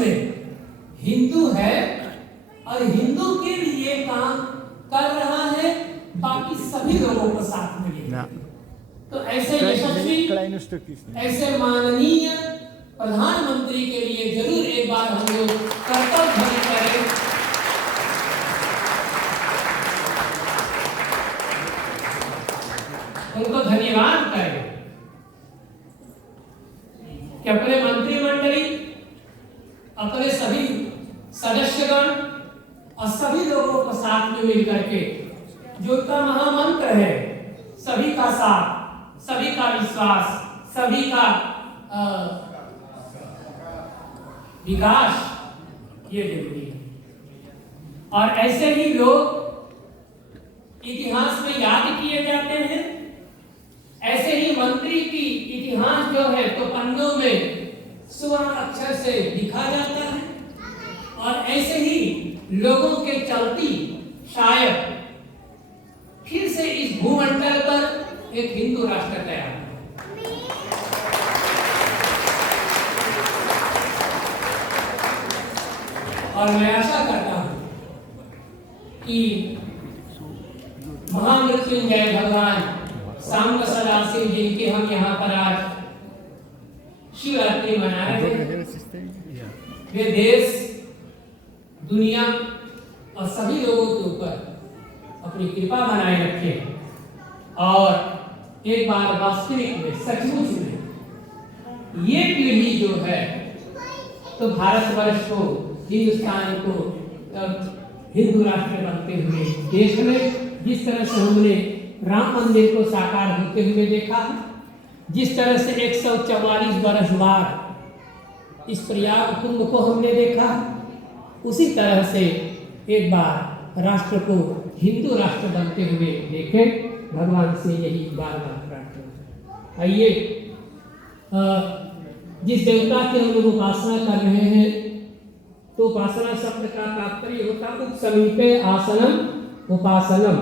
में हिंदू है और हिंदू के लिए काम कर रहा है, बाकी सभी लोगों को साथ में लेगा। तो ऐसे यशस्वी, ऐसे माननीय प्रधानमंत्री के लिए जरूर एक बार हम लोग कर्तव्य ध्वनि करें। उनको धन्यवाद करें कि अपने मंत्रिमंडली, अपने सभी सदस्यगण और सभी लोगों को साथ में मिलकर के जो उनका महामंत्र है, सभी का साथ, सभी का विश्वास, सभी का विकास, ये जरूरी है। और ऐसे ही लोग इतिहास में याद किए जाते हैं, ऐसे ही मंत्री की इतिहास जो है तो पन्नों में स्वर्ण अक्षर से लिखा जाता है, और ऐसे ही लोगों के चलती शायद फिर से इस भूमंडल पर एक हिंदू राष्ट्र तैयार हो। और मैं आशा करता हूं कि महामृत्युंजय भगवान सांब सदाशिव जिनके हम यहाँ पर आज शिवरात्रि मना रहे हैं, वे देश, दुनिया और सभी लोगों के ऊपर अपनी कृपा बनाए रखें और एक बार वास्तविक में, सचमुच में ये पीढ़ी जो है तो भारतवर्ष को, हिंदुस्तान को हिंदू राष्ट्र बनते हुए देश में, जिस तरह से हमने राम मंदिर को साकार होते हुए देखा, जिस तरह से 144 बरस बाद इस प्रयाग कुंभ को हमने देखा, उसी तरह से एक बार राष्ट्र को हिंदू राष्ट्र बनते हुए देखें। भगवान से यही बार बार प्रार्थना। आइए, जिस देवता की हम लोग उपासना कर रहे हैं, तो उपासना शब्द का तात्पर्य होता है उपसमीपे आसनम उपासनम,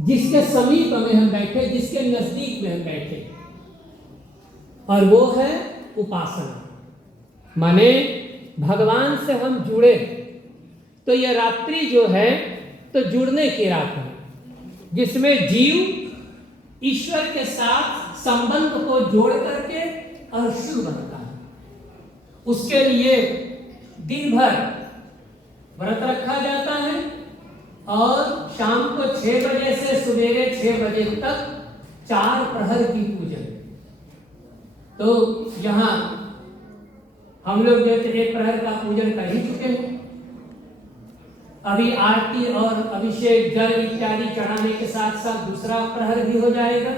जिसके समीप में हम बैठे, जिसके नजदीक में हम बैठे, और वो है उपासना। माने भगवान से हम जुड़े। तो यह रात्रि जो है तो जुड़ने की रात है, जिसमें जीव ईश्वर के साथ संबंध को जोड़ करके और शिव बनता है। उसके लिए दिन भर व्रत रखा जाता है और शाम को 6 बजे से सवेरे 6 बजे तक 4 प्रहर की पूजन। तो यहाँ हम लोग जैसे 1 प्रहर का पूजन कर ही चुके हैं, अभी आरती और अभिषेक जल इत्यादि चढ़ाने के साथ साथ दूसरा प्रहर भी हो जाएगा,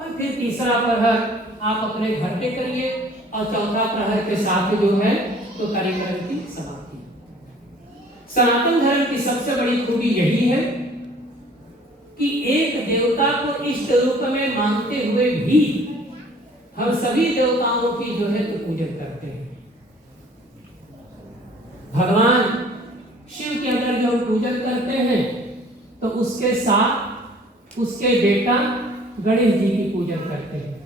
और फिर तीसरा प्रहर आप अपने घर पे करिए, और चौथा प्रहर के साथ जो है तो कार्यक्रम की समाप्ति। सनातन धर्म की सबसे बड़ी खूबी यही है कि एक देवता को इष्ट रूप में मानते हुए भी हम सभी देवताओं की जो है तो पूजन करते हैं। भगवान शिव के अंदर जो हम पूजन करते हैं तो उसके साथ उसके बेटा गणेश जी की पूजन करते हैं।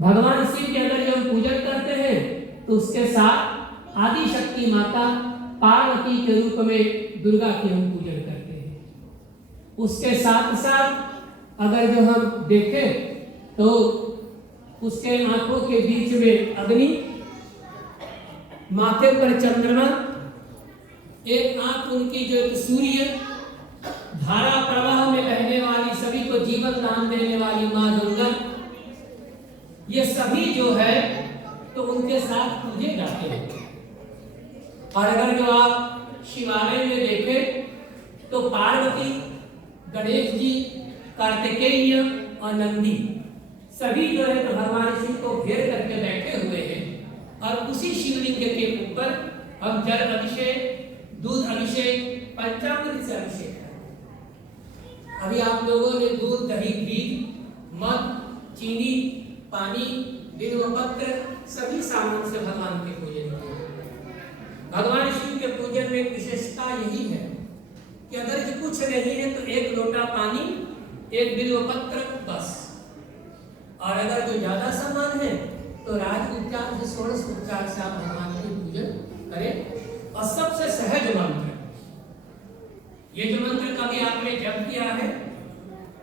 भगवान शिव के अंदर जो हम पूजन करते हैं तो उसके साथ आदि शक्ति माता पार्वती के रूप में दुर्गा की हम पूजन करते हैं। उसके साथ साथ अगर जो हम देखें तो उसके आंखों के बीच में अग्नि, माथे पर चंद्रमा, एक आंख उनकी जो सूर्य, धारा प्रवाह में बहने वाली, सभी को जीवन दान देने वाली मां दुर्गा, ये सभी जो है तो उनके साथ पूजे जाते हैं। और अगर जो आप शिवालय में देखें तो पार्वती, गणेश जी, कार्तिकेय और नंदी सभी जो है तो भगवान शिव को घेर करके बैठे हुए हैं, और उसी शिवलिंग के ऊपर हम जल अभिषेक, दूध अभिषेक, पंचामृत से अभिषेक करें। अभी आप लोगों ने दूध, दही, घी, मध, चीनी, पानी, बिल्वपत्र सभी सामान से भगवान के पूजन किए। भगवान शिव के पूजन में विशेषता यही है कि अगर जो कुछ नहीं है तो 1 लोटा पानी, 1 बिल्वपत्र बस, और अगर जो ज्यादा सामान है तो राज उपचार से, षोडश उपचार से आप भगवान की अभी आपने जप किया है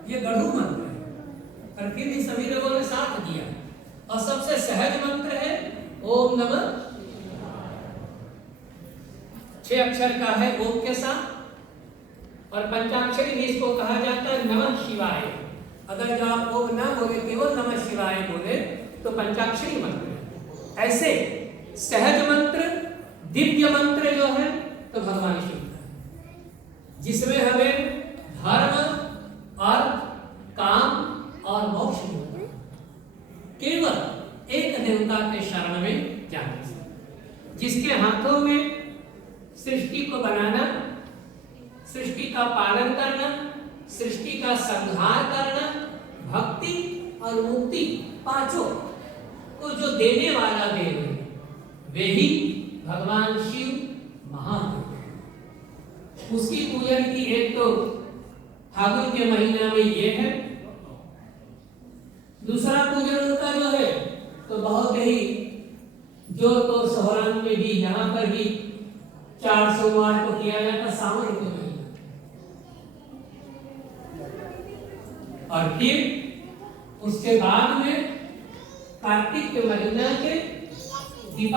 ये गढ़ू मंत्र है, और फिर भी सभी लोगों ने साथ दिया। और सबसे सहज मंत्र है ओम नमः, 6 अक्षर का है ओम के साथ, और पंचाक्षरी भी इसको कहा जाता है नमः शिवाय। अगर जो आप ओम ना बोले केवल नमः शिवाय बोले तो पंचाक्षरी मंत्र है। ऐसे सहज मंत्र, दिव्य मंत्र जो है तो भगवान शिव का है, जिसमें हमें धर्म, अर्थ, काम और मोक्ष मिलता है केवल एक देवता के शरण में जाने से, जिसके हाथों में सृष्टि को बनाना, सृष्टि का पालन करना, सृष्टि का संहार करना, भक्ति और मुक्ति पांचों को जो देने वाला देव है वे ही भगवान शिव महादेव है। उसकी पूजन की एक तो फागुन के महीना में ये है, दूसरा पूजन उनका जो है तो बहुत ही जो तो सोहरान में भी यहाँ पर भी 4 सोमवार को किया जाता सावन के महीना, और फिर उसके बाद में कार्तिक के महीना के दीपावली